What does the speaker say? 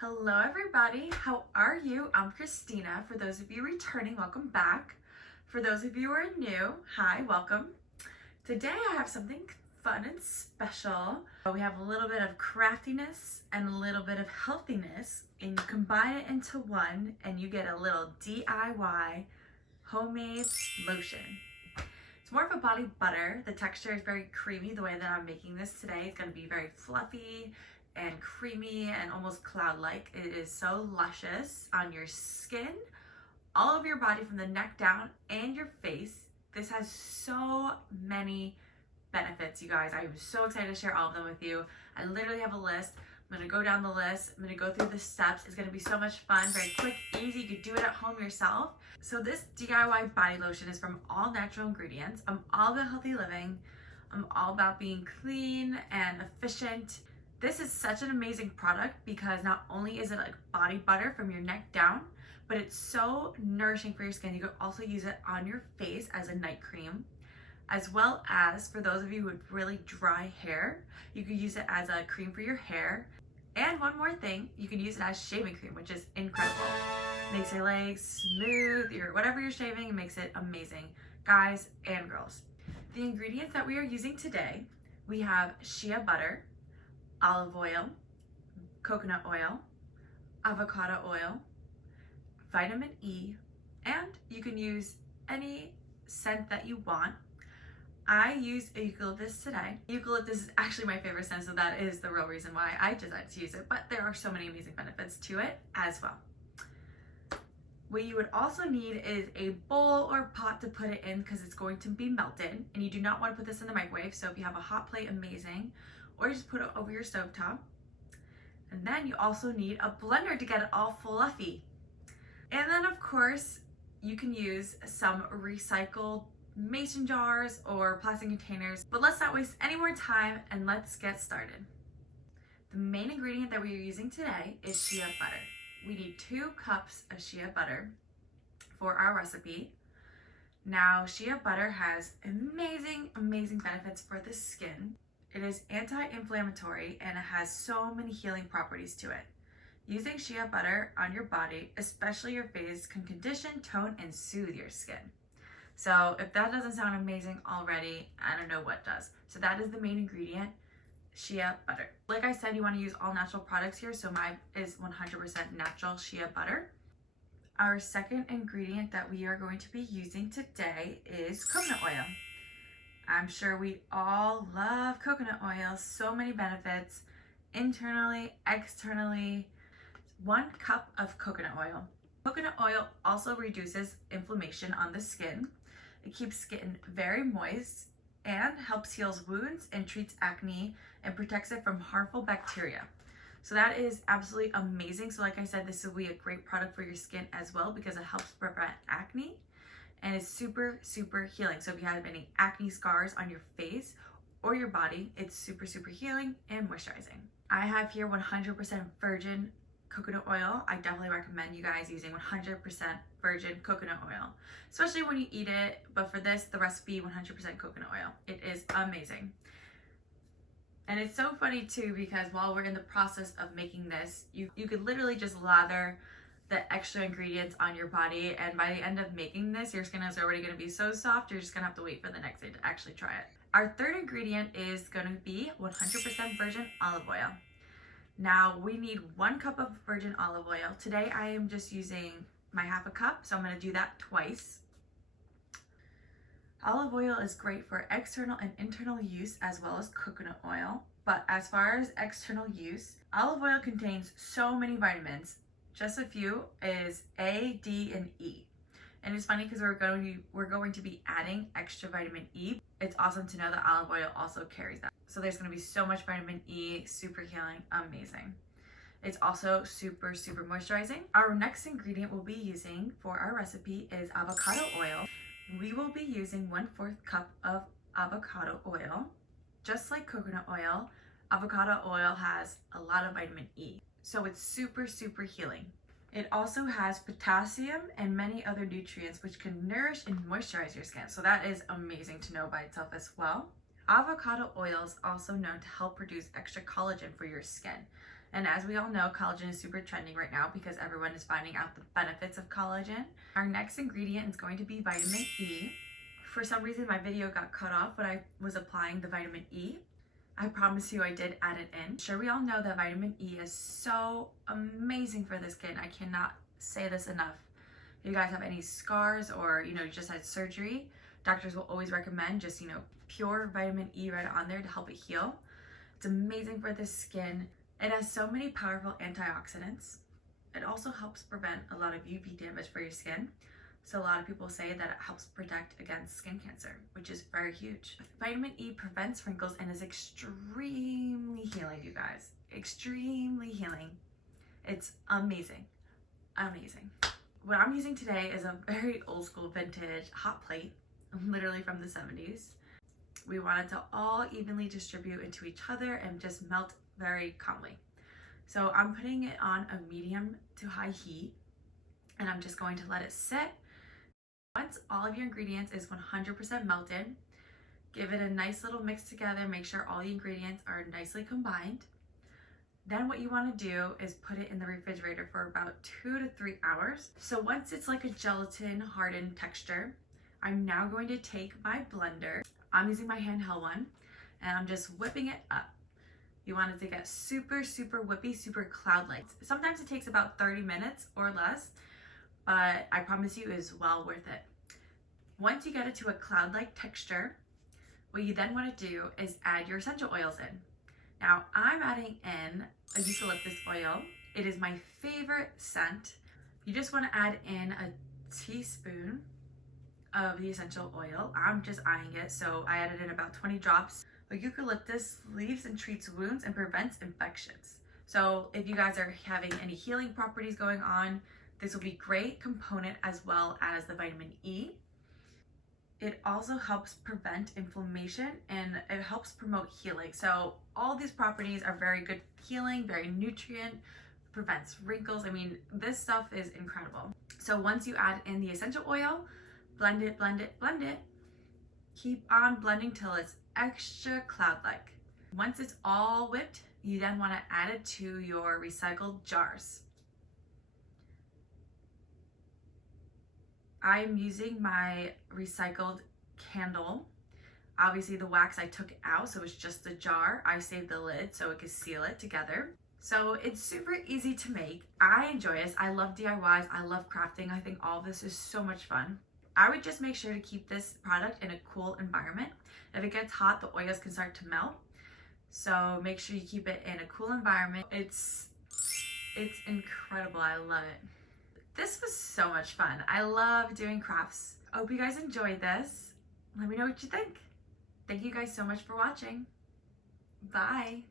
Hello everybody, how are you? I'm Christina. For those of you returning, welcome back. For those of you who are new, hi, welcome. Today I have something fun and special. We have a little bit of craftiness and a little bit of healthiness, and you combine it into one and you get a little DIY homemade lotion. It's more of a body butter. The texture is very creamy the way that I'm making this today. It's going to be very fluffy and creamy and almost cloud-like. It is so luscious on your skin, all of your body from the neck down, and your face. This has so many benefits, you guys. I'm so excited to share all of them with you. I literally have a list. I'm gonna go down the list. I'm gonna go through the steps. It's gonna be so much fun, very quick, easy. You can do it at home yourself. So this DIY body lotion is from all natural ingredients. I'm all about healthy living. I'm all about being clean and efficient. This is such an amazing product because not only is it like body butter from your neck down, but it's so nourishing for your skin. You could also use it on your face as a night cream, as well as for those of you with really dry hair, you could use it as a cream for your hair. And one more thing, you can use it as shaving cream, which is incredible. Makes your legs smooth, whatever you're shaving, it makes it amazing, guys and girls. The ingredients that we are using today, we have shea butter, olive oil, coconut oil, avocado oil, vitamin E, and you can use any scent that you want. I use eucalyptus today. Eucalyptus is actually my favorite scent, so that is the real reason why I decided to use it, but there are so many amazing benefits to it as well. What you would also need is a bowl or pot to put it in because it's going to be melted, and you do not want to put this in the microwave, so if you have a hot plate, amazing, or just put it over your stovetop. And then you also need a blender to get it all fluffy. And then of course, you can use some recycled mason jars or plastic containers, but let's not waste any more time and let's get started. The main ingredient that we are using today is shea butter. We need 2 cups of shea butter for our recipe. Now, shea butter has amazing benefits for the skin. It is anti-inflammatory and it has so many healing properties to it. Using shea butter on your body, especially your face, can condition, tone, and soothe your skin. So if that doesn't sound amazing already, I don't know what does. So that is the main ingredient, shea butter. Like I said, you want to use all natural products here, so mine is 100% natural shea butter. Our second ingredient that we are going to be using today is coconut oil. I'm sure we all love coconut oil, so many benefits, internally, externally. 1 cup of coconut oil. Coconut oil also reduces inflammation on the skin. It keeps skin very moist and helps heal wounds and treats acne and protects it from harmful bacteria. So that is absolutely amazing. So like I said, this will be a great product for your skin as well because it helps prevent acne. And it's super healing. So if you have any acne scars on your face or your body, it's super healing and moisturizing. I have here 100% virgin coconut oil. I definitely recommend you guys using 100% virgin coconut oil, especially when you eat it. But for this, the recipe, 100% coconut oil. It is amazing. And it's so funny too because while we're in the process of making this, you could literally just lather the extra ingredients on your body, and by the end of making this, your skin is already going to be so soft, you're just going to have to wait for the next day to actually try it. Our third ingredient is going to be 100% virgin olive oil. Now we need 1 cup of virgin olive oil. Today I am just using my half a cup, so I'm going to do that twice. Olive oil is great for external and internal use as well as coconut oil, but as far as external use, olive oil contains so many vitamins. Just a few is A, D, and E. And it's funny because we're going to be adding extra vitamin E. It's awesome to know that olive oil also carries that. So there's going to be so much vitamin E, super healing, amazing. It's also super moisturizing. Our next ingredient we'll be using for our recipe is avocado oil. We will be using 1/4 cup of avocado oil. Just like coconut oil, avocado oil has a lot of vitamin E. So it's super healing. It also has potassium and many other nutrients which can nourish and moisturize your skin. So that is amazing to know by itself as well. Avocado oil is also known to help produce extra collagen for your skin. And as we all know, collagen is super trending right now because everyone is finding out the benefits of collagen. Our next ingredient is going to be vitamin E. For some reason, my video got cut off when I was applying the vitamin E. I promise you I did add it in. Sure, we all know that vitamin E is so amazing for the skin. I cannot say this enough. If you guys have any scars or, you just had surgery, doctors will always recommend just, pure vitamin E right on there to help it heal. It's amazing for the skin. It has so many powerful antioxidants. It also helps prevent a lot of UV damage for your skin. So a lot of people say that it helps protect against skin cancer, which is very huge. Vitamin E prevents wrinkles and is extremely healing, you guys. Extremely healing. It's amazing. Amazing. What I'm using today is a very old school vintage hot plate, literally from the 70s. We want it to all evenly distribute into each other and just melt very calmly. So I'm putting it on a medium to high heat, and I'm just going to let it sit. Once all of your ingredients is 100% melted, give it a nice little mix together. Make sure all the ingredients are nicely combined. Then what you want to do is put it in the refrigerator for about 2 to 3 hours. So once it's like a gelatin hardened texture, I'm now going to take my blender. I'm using my handheld one, and I'm just whipping it up. You want it to get super, super whippy, super cloud-like. Sometimes it takes about 30 minutes or less, but I promise you it is well worth it. Once you get it to a cloud-like texture, what you then want to do is add your essential oils in. Now, I'm adding in a eucalyptus oil. It is my favorite scent. You just want to add in a teaspoon of the essential oil. I'm just eyeing it, so I added in about 20 drops. The eucalyptus leaves and treats wounds and prevents infections. So if you guys are having any healing properties going on, this will be a great component as well as the vitamin E. It also helps prevent inflammation and it helps promote healing. So all these properties are very good healing, very nutrient, prevents wrinkles. I mean, this stuff is incredible. So once you add in the essential oil, blend it, blend it, blend it. Keep on blending till it's extra cloud-like. Once it's all whipped, you then want to add it to your recycled jars. I'm using my recycled candle. Obviously the wax I took out, so it's just the jar. I saved the lid so it could seal it together. So it's super easy to make. I enjoy it. I love DIYs. I love crafting. I think all of this is so much fun. I would just make sure to keep this product in a cool environment. If it gets hot, the oils can start to melt. So make sure you keep it in a cool environment. It's incredible. I love it. This was so much fun. I love doing crafts. I hope you guys enjoyed this. Let me know what you think. Thank you guys so much for watching. Bye.